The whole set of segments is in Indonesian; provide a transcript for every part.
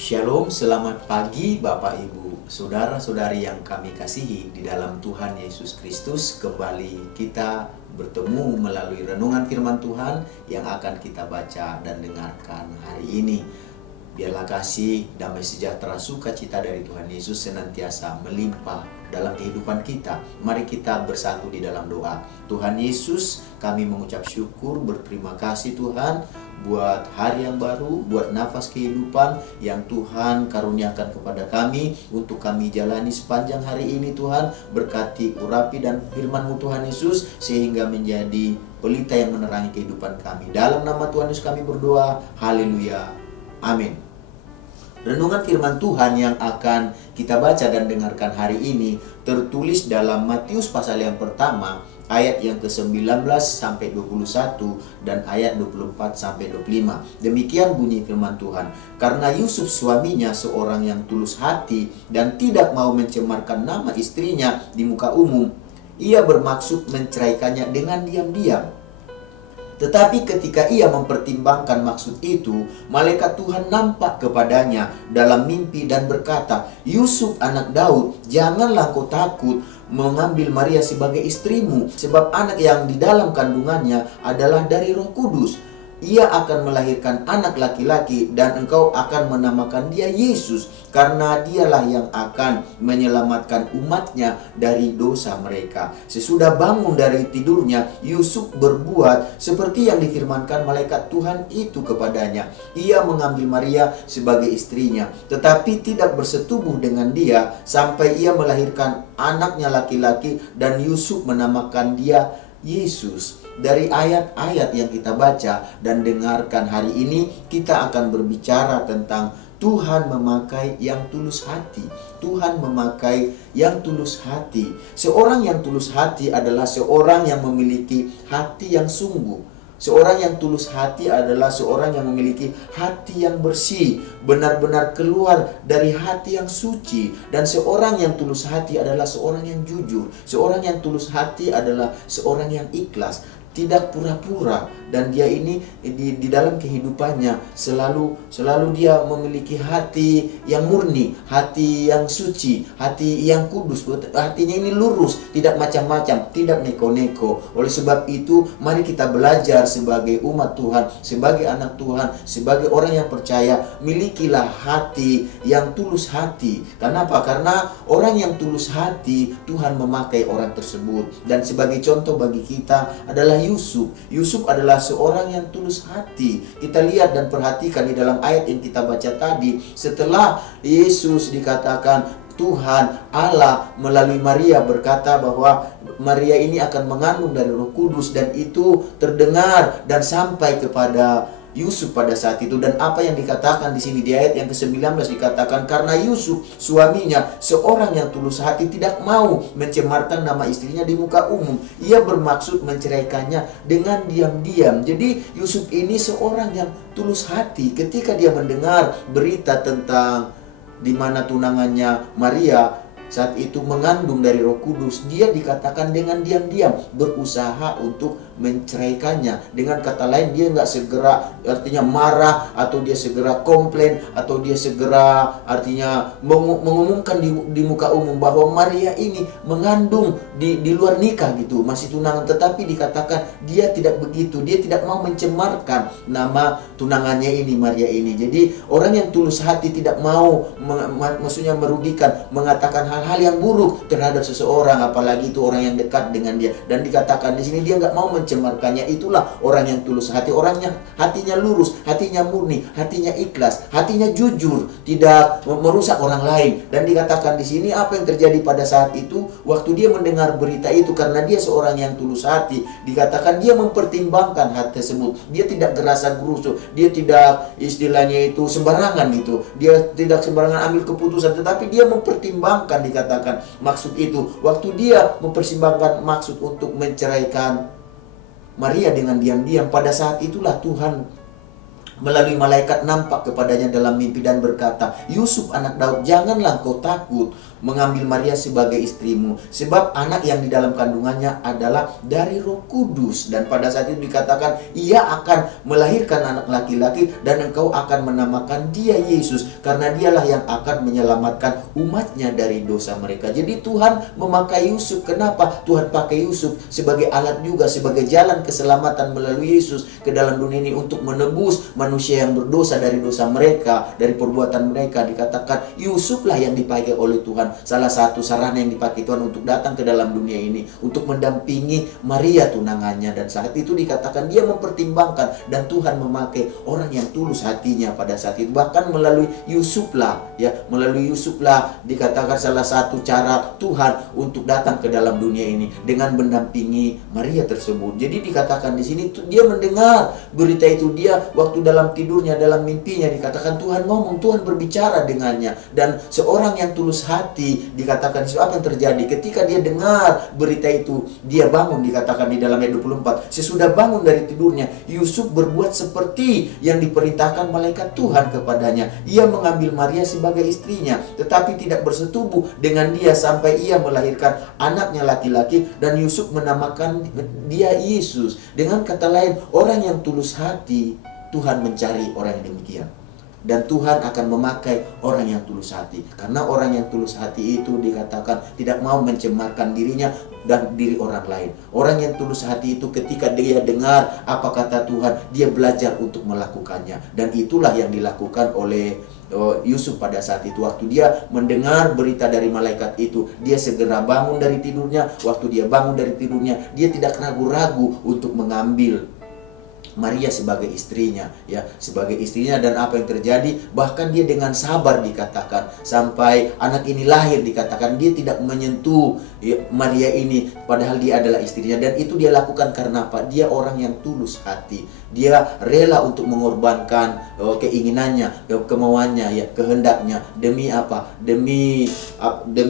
Shalom, selamat pagi Bapak Ibu, saudara-saudari yang kami kasihi di dalam Tuhan Yesus Kristus. Kembali kita bertemu melalui renungan firman Tuhan yang akan kita baca dan dengarkan hari ini. Biarlah kasih, damai sejahtera, sukacita dari Tuhan Yesus senantiasa melimpah dalam kehidupan kita. Mari kita bersatu di dalam doa. Tuhan Yesus, kami mengucap syukur, berterima kasih Tuhan buat hari yang baru, buat nafas kehidupan yang Tuhan karuniakan kepada kami untuk kami jalani sepanjang hari ini. Tuhan, berkati urapi dan firman-Mu Tuhan Yesus sehingga menjadi pelita yang menerangi kehidupan kami. Dalam nama Tuhan Yesus kami berdoa, haleluya, amin. Renungan firman Tuhan yang akan kita baca dan dengarkan hari ini tertulis dalam Matius pasal yang pertama, ayat yang ke-19 sampai 21 dan ayat 24 sampai 25. Demikian bunyi firman Tuhan. Karena Yusuf suaminya seorang yang tulus hati dan tidak mau mencemarkan nama istrinya di muka umum, ia bermaksud menceraikannya dengan diam-diam. Tetapi ketika ia mempertimbangkan maksud itu, malaikat Tuhan nampak kepadanya dalam mimpi dan berkata, "Yusuf anak Daud, janganlah kau takut mengambil Maria sebagai istrimu, sebab anak yang di dalam kandungannya adalah dari Roh Kudus. Ia akan melahirkan anak laki-laki dan engkau akan menamakan dia Yesus, karena dialah yang akan menyelamatkan umatnya dari dosa mereka." Sesudah bangun dari tidurnya, Yusuf berbuat seperti yang difirmankan malaikat Tuhan itu kepadanya. Ia mengambil Maria sebagai istrinya, tetapi tidak bersetubuh dengan dia sampai ia melahirkan anaknya laki-laki, dan Yusuf menamakan dia Yesus. Dari ayat-ayat yang kita baca dan dengarkan hari ini, kita akan berbicara tentang Tuhan memakai yang tulus hati. Tuhan memakai yang tulus hati. Seorang yang tulus hati adalah seorang yang memiliki hati yang sungguh. Seorang yang tulus hati adalah seorang yang memiliki hati yang bersih, benar-benar keluar dari hati yang suci. Dan seorang yang tulus hati adalah seorang yang jujur. Seorang yang tulus hati adalah seorang yang ikhlas, tidak pura-pura, dan dia ini di dalam kehidupannya selalu dia memiliki hati yang murni, hati yang suci, hati yang kudus. Hatinya ini lurus, tidak macam-macam, tidak neko-neko. Oleh sebab itu, mari kita belajar sebagai umat Tuhan, sebagai anak Tuhan, sebagai orang yang percaya, milikilah hati yang tulus hati. Kenapa? Karena orang yang tulus hati, Tuhan memakai orang tersebut. Dan sebagai contoh bagi kita adalah Yusuf. Yusuf adalah seorang yang tulus hati. Kita lihat dan perhatikan di dalam ayat yang kita baca tadi. Setelah Yesus dikatakan Tuhan Allah melalui Maria berkata bahwa Maria ini akan mengandung dari Roh Kudus, dan itu terdengar dan sampai kepada Yusuf pada saat itu. Dan apa yang dikatakan di sini di ayat yang ke-19 dikatakan, karena Yusuf suaminya seorang yang tulus hati tidak mau mencemarkan nama istrinya di muka umum, ia bermaksud menceraikannya dengan diam-diam. Jadi Yusuf ini seorang yang tulus hati. Ketika dia mendengar berita tentang di mana tunangannya Maria saat itu mengandung dari Roh Kudus, dia dikatakan dengan diam-diam berusaha untuk menceraikannya. Dengan kata lain, dia nggak segera artinya marah, atau dia segera komplain, atau dia segera artinya mengumumkan di muka umum bahwa Maria ini mengandung di luar nikah gitu, masih tunangan. Tetapi dikatakan dia tidak begitu, dia tidak mau mencemarkan nama tunangannya ini, Maria ini. Jadi orang yang tulus hati tidak mau maksudnya merugikan, mengatakan hal-hal yang buruk terhadap seseorang, apalagi itu orang yang dekat dengan dia. Dan dikatakan di sini dia nggak mau mencemarkannya. Itulah orang yang tulus hati, orangnya hatinya lurus, hatinya murni, hatinya ikhlas, hatinya jujur, tidak merusak orang lain. Dan dikatakan di sini apa yang terjadi pada saat itu, waktu dia mendengar berita itu, karena dia seorang yang tulus hati, dikatakan dia mempertimbangkan hal tersebut. Dia tidak gerasa gerusu, dia tidak istilahnya itu sembarangan gitu, dia tidak sembarangan ambil keputusan, tetapi dia mempertimbangkan. Dikatakan maksud itu, waktu dia mempertimbangkan maksud untuk menceraikan Maria dengan diam-diam, pada saat itulah Tuhan melalui malaikat nampak kepadanya dalam mimpi dan berkata, Yusuf anak Daud, janganlah kau takut mengambil Maria sebagai istrimu, sebab anak yang di dalam kandungannya adalah dari Roh Kudus. Dan pada saat itu dikatakan, ia akan melahirkan anak laki-laki dan engkau akan menamakan dia Yesus, karena dialah yang akan menyelamatkan umatnya dari dosa mereka. Jadi Tuhan memakai Yusuf. Kenapa? Tuhan pakai Yusuf sebagai alat juga, sebagai jalan keselamatan melalui Yesus ke dalam dunia ini untuk menebus manusia yang berdosa dari dosa mereka, dari perbuatan mereka. Dikatakan Yusuflah yang dipakai oleh Tuhan, salah satu sarana yang dipakai Tuhan untuk datang ke dalam dunia ini, untuk mendampingi Maria tunangannya. Dan saat itu dikatakan dia mempertimbangkan, dan Tuhan memakai orang yang tulus hatinya pada saat itu. Bahkan melalui Yusuflah, melalui Yusuflah dikatakan salah satu cara Tuhan untuk datang ke dalam dunia ini dengan mendampingi Maria tersebut. Jadi dikatakan di sini dia mendengar berita itu, dia waktu dalam tidurnya, dalam mimpinya dikatakan Tuhan ngomong, Tuhan berbicara dengannya. Dan seorang yang tulus hati, dikatakan apa yang terjadi ketika dia dengar berita itu, dia bangun. Dikatakan di dalam ayat 24, sesudah bangun dari tidurnya, Yusuf berbuat seperti yang diperintahkan malaikat Tuhan kepadanya. Ia mengambil Maria sebagai istrinya, tetapi tidak bersetubuh dengan dia sampai ia melahirkan anaknya laki-laki, dan Yusuf menamakan dia Yesus. Dengan kata lain, orang yang tulus hati, Tuhan mencari orang yang demikian. Dan Tuhan akan memakai orang yang tulus hati. Karena orang yang tulus hati itu dikatakan tidak mau mencemarkan dirinya dan diri orang lain. Orang yang tulus hati itu ketika dia dengar apa kata Tuhan, dia belajar untuk melakukannya. Dan itulah yang dilakukan oleh Yusuf pada saat itu. Waktu dia mendengar berita dari malaikat itu, dia segera bangun dari tidurnya. Waktu dia bangun dari tidurnya, dia tidak ragu-ragu untuk mengambil Maria sebagai istrinya, sebagai istrinya. Dan apa yang terjadi? Bahkan dia dengan sabar dikatakan sampai anak ini lahir, dikatakan dia tidak menyentuh Maria ini padahal dia adalah istrinya. Dan itu dia lakukan karena apa? Dia orang yang tulus hati. Dia rela untuk mengorbankan keinginannya, kemauannya, kehendaknya. Demi apa? Demi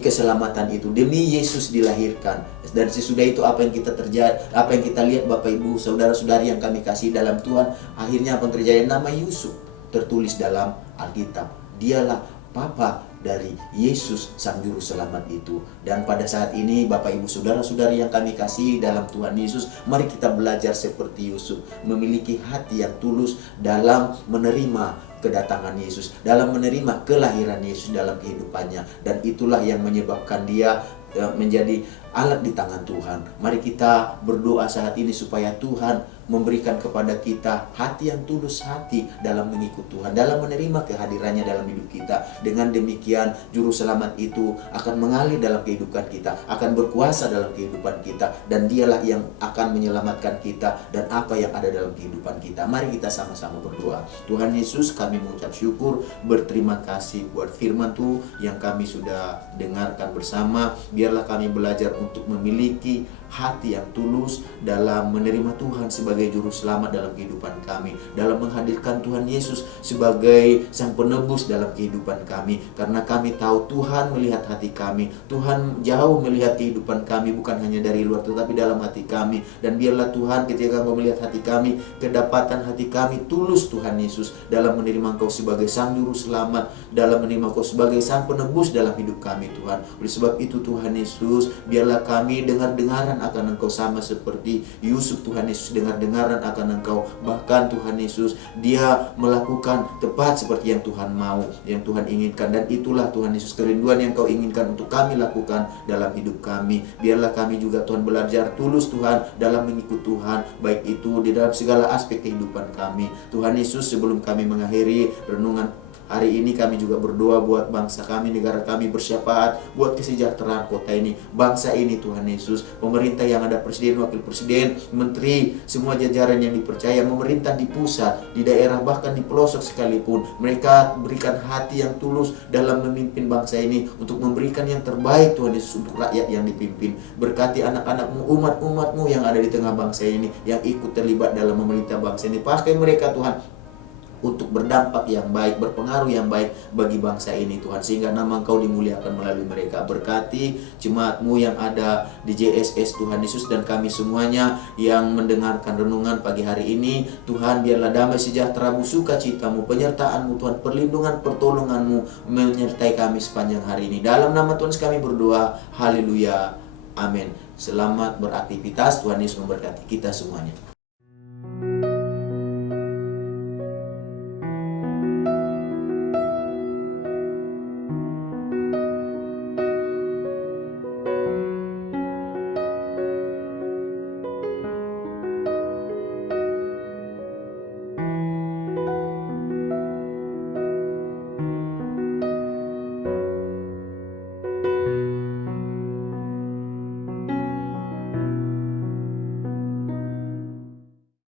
keselamatan itu, demi Yesus dilahirkan. Dan sesudah itu apa yang kita lihat Bapak Ibu, saudara-saudari yang kami kasih dalam Tuhan, akhirnya apa yang terjadi? Nama Yusuf tertulis dalam Alkitab. Dialah papa dari Yesus Sang Juru Selamat itu. Dan pada saat ini Bapak Ibu saudara-saudari yang kami kasih dalam Tuhan Yesus, mari kita belajar seperti Yusuf, memiliki hati yang tulus dalam menerima kedatangan Yesus, dalam menerima kelahiran Yesus dalam kehidupannya. Dan itulah yang menyebabkan dia menjadi alat di tangan Tuhan. Mari kita berdoa saat ini supaya Tuhan memberikan kepada kita hati yang tulus hati dalam mengikut Tuhan, dalam menerima kehadirannya dalam hidup kita. Dengan demikian Juru Selamat itu akan mengalir dalam kehidupan kita, akan berkuasa dalam kehidupan kita, dan dialah yang akan menyelamatkan kita dan apa yang ada dalam kehidupan kita. Mari kita sama-sama berdoa. Tuhan Yesus, kami mengucap syukur, berterima kasih buat firman Tuhan yang kami sudah dengarkan bersama. Biarlah kami belajar untuk memiliki hati yang tulus dalam menerima Tuhan sebagai Juru Selamat dalam kehidupan kami, dalam menghadirkan Tuhan Yesus sebagai Sang Penebus dalam kehidupan kami. Karena kami tahu Tuhan melihat hati kami, Tuhan jauh melihat kehidupan kami, bukan hanya dari luar tetapi dalam hati kami. Dan biarlah Tuhan ketika Engkau melihat hati kami, kedapatan hati kami tulus Tuhan Yesus dalam menerima Engkau sebagai Sang Juru Selamat, dalam menerima Engkau sebagai Sang Penebus dalam hidup kami Tuhan. Oleh sebab itu Tuhan Yesus, biarlah kami dengar-dengaran akan Engkau sama seperti Yusuf. Tuhan Yesus dengar-dengaran akan Engkau. Bahkan Tuhan Yesus, dia melakukan tepat seperti yang Tuhan mau, yang Tuhan inginkan. Dan itulah Tuhan Yesus kerinduan yang Kau inginkan untuk kami lakukan dalam hidup kami. Biarlah kami juga Tuhan belajar tulus Tuhan dalam mengikut Tuhan, baik itu di dalam segala aspek kehidupan kami. Tuhan Yesus, sebelum kami mengakhiri renungan hari ini, kami juga berdoa buat bangsa kami, negara kami, bersyafaat buat kesejahteraan kota ini, bangsa ini Tuhan Yesus. Pemerintah yang ada, presiden, wakil presiden, menteri, semua jajaran yang dipercaya memerintah di pusat, di daerah, bahkan di pelosok sekalipun, mereka berikan hati yang tulus dalam memimpin bangsa ini untuk memberikan yang terbaik Tuhan Yesus untuk rakyat yang dipimpin. Berkati anak-anak-Mu, umat-umat-Mu yang ada di tengah bangsa ini, yang ikut terlibat dalam memerintah bangsa ini. Pakai mereka Tuhan untuk berdampak yang baik, berpengaruh yang baik bagi bangsa ini Tuhan, sehingga nama Engkau dimuliakan melalui mereka. Berkati jemaat-Mu yang ada di JSS Tuhan Yesus, dan kami semuanya yang mendengarkan renungan pagi hari ini Tuhan, biarlah damai sejahtera-Mu, sukacita-Mu, penyertaan-Mu Tuhan, perlindungan pertolongan-Mu menyertai kami sepanjang hari ini. Dalam nama Tuhan kami berdoa, haleluya, amin. Selamat beraktivitas, Tuhan Yesus memberkati kita semuanya.